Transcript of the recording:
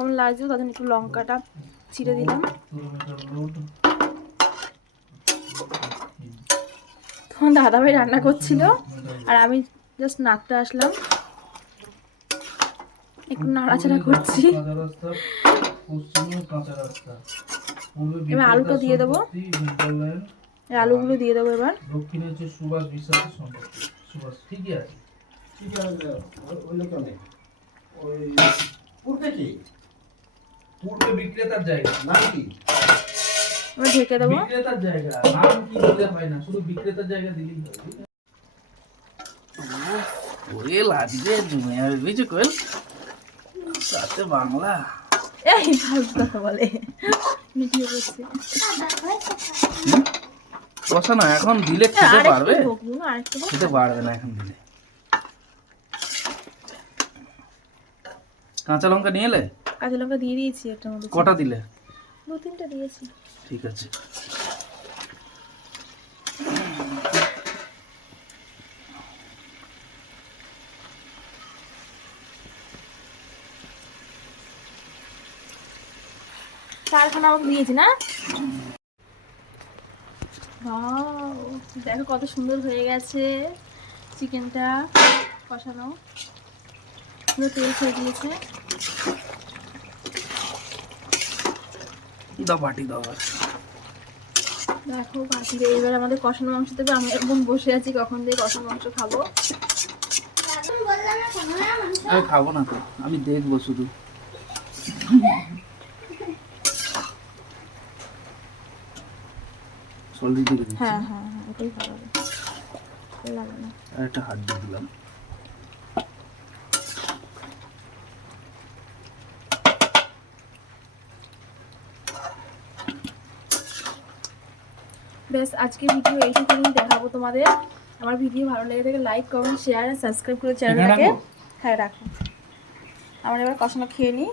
কেমন লাগছিল তার জন্য একটু লঙ্কাটা ছিঁড়ে দিলাম। তখন দাদাভাই রান্না করছিল আর আমি জাস্ট নাকটা আসলাম, একটু নাড়াচাড়া করছি। এবার আলুটা দিয়ে দেবো, আলুগুলো দিয়ে দেবো এবার। দক্ষিণে হচ্ছে সুভাষ বিশ্বাসের সম্পত্তি। সুভাষ ঠিকই আছে, ঠিক আছে। ওই লোক নেই, ওই পূর্বে কি পূর্বে বিক্রেতার জায়গা নাকি? এবার ঢেকে দেবো। বিক্রেতার জায়গা নাম কি দিতে হয় না, শুধু বিক্রেতার জায়গা দিলেই হয়। ওরে লাজবে জমে যাবে বুঝছো কোয়েল, সাথে বাংলা এই ফালতু কথা বলে, ভিডিও করছে। কষা না, এখন দিলে খেতে পারবে, আরেকটু খেতে পারবে না এখন দিলে। কাঁচা লঙ্কা নিয়ে এলে? কাঁচা লঙ্কা দিয়ে দিয়েছি একটা মধ্যে। কটা দিলে? 2-3টা দিয়েছি। ঠিক আছে। চারখানা আমাকে দিয়েছি না? দেখো কত সুন্দর হয়ে গেছে চিকেনটা কষানো, পুরো তেল ছেড়ে দিয়েছে। দাও বাটি দাও। দেখো বাটি, এইবার আমাদের কষানো মাংস দেবে। আমি একদম বসে আছি কখন দিয়ে কষানো মাংস খাবো। আমি খাবো না তো, আমি দেখবো শুধু। সলদি দিয়ে দিচ্ছি। হ্যাঁ হ্যাঁ হ্যাঁ, এটাই ভালো হবে, ভালো লাগে না। আর একটা হাত দিয়ে দিলাম। বেশ, আজকে ভিডিও এইটুকুনি দেখাবো তোমাদের। আমার ভিডিও ভালো লেগে থাকে লাইক কমেন্ট শেয়ার আর সাবস্ক্রাইব করে চ্যানেলটাকে। হ্যাঁ রাখো, আমরা এবার কষানো খেয়ে নিই।